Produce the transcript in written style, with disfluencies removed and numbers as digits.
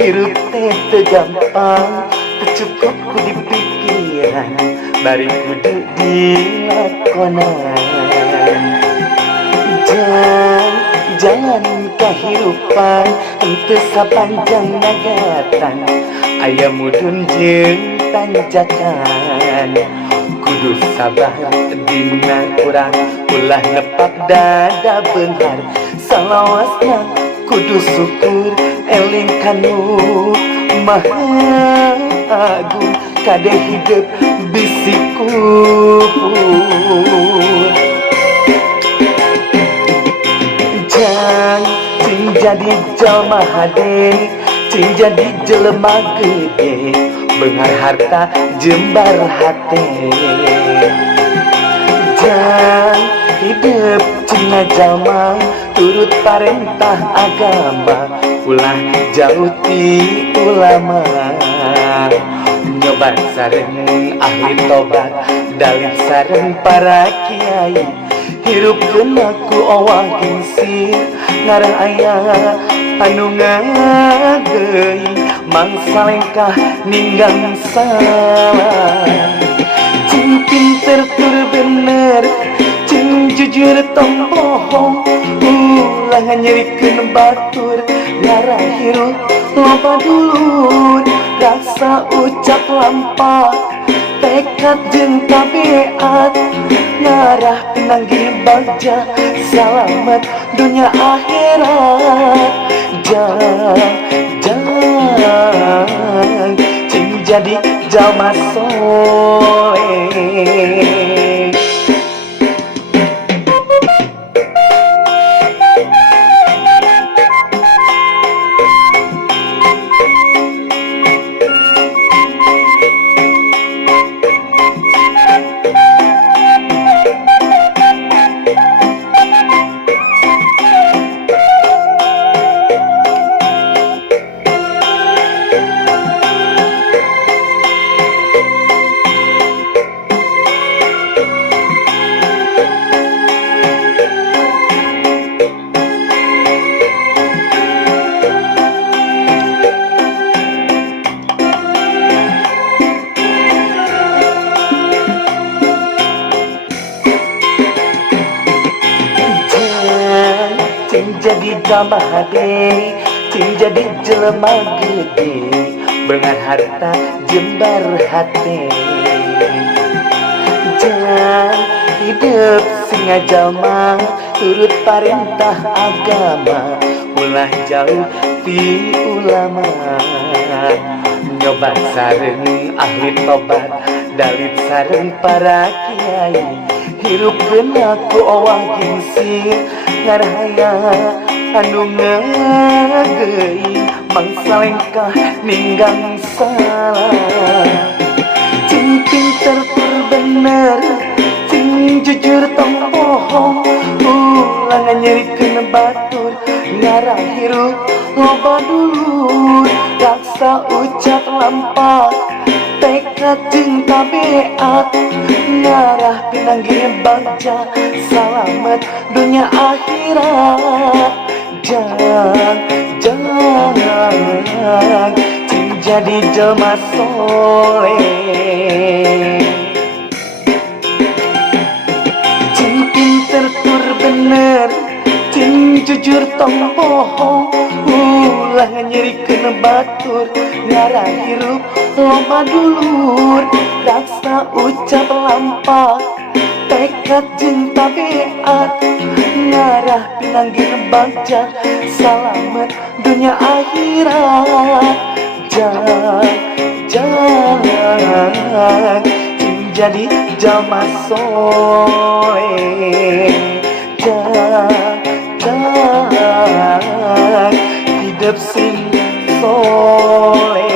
Hirup teh teu gampang, teu cukup ku di pikiran, bari kudu dilakonan. Jangan kahirupan henteu sapanjang nagatan, aya mudun jeung tanjakan. Kudu sabar dina urang ulah nepap dada beunghar, salawasna kudu syukur eling kanu maha agung, kade hidup bisi kubur. Jang cing jadi jalma hade, cing jadi jelema gede, beunghar harta jembar hate. Jang hidup cing jalma turut parentah agama, ulah jauh ti ulama. Nyoba sareng ahli tobat, dalil sareng para kiai, hirupkeun aku owah gengsi, ngarah aya anu ngageuing, mangsa lengkah ninggang salah. Cing pinter tur bener, cing jujur tong bohong, ulah nyerikeun batur, ngarah hirup loba dulur, rasa ucap lampah, tekad jeung tabiat, ngarah pinanggih bagja, salamet dunia akhirat. Jangan cing jadi jalma soleh. Jadi jalma hade, cing jadi jelema gede, beunghar harta jembar hate. Jangan hidup singa jalma turut parentah agama, ulah jauh ti ulama. Nyoba sareng ahli tobat, dalil sareng para kiai, hirupkeun aku owah gengsi, ngarah aya anu ngageuing, mangsa lengkah ninggang salah. Cing pinter tur bener, cing jujur tong bohong, ulah nyerikeun batur, ngarah hirup loba dulur, raksa ucap lampah, tekad jeung tabiat, ngarah pinanggih bagja, salamet dunia akhirat. Jangan cing jadi jelma soleh. Cing pinter tur bener, cing jujur tong bohong, ulah nyerikeun batur, ngarah hirup loba dulur, raksa ucap lampah, tekad jeung tabiat, ngarah pinanggih bagja, salamet dunia akhirat. jadi jama soleh. Hidup sing soleh.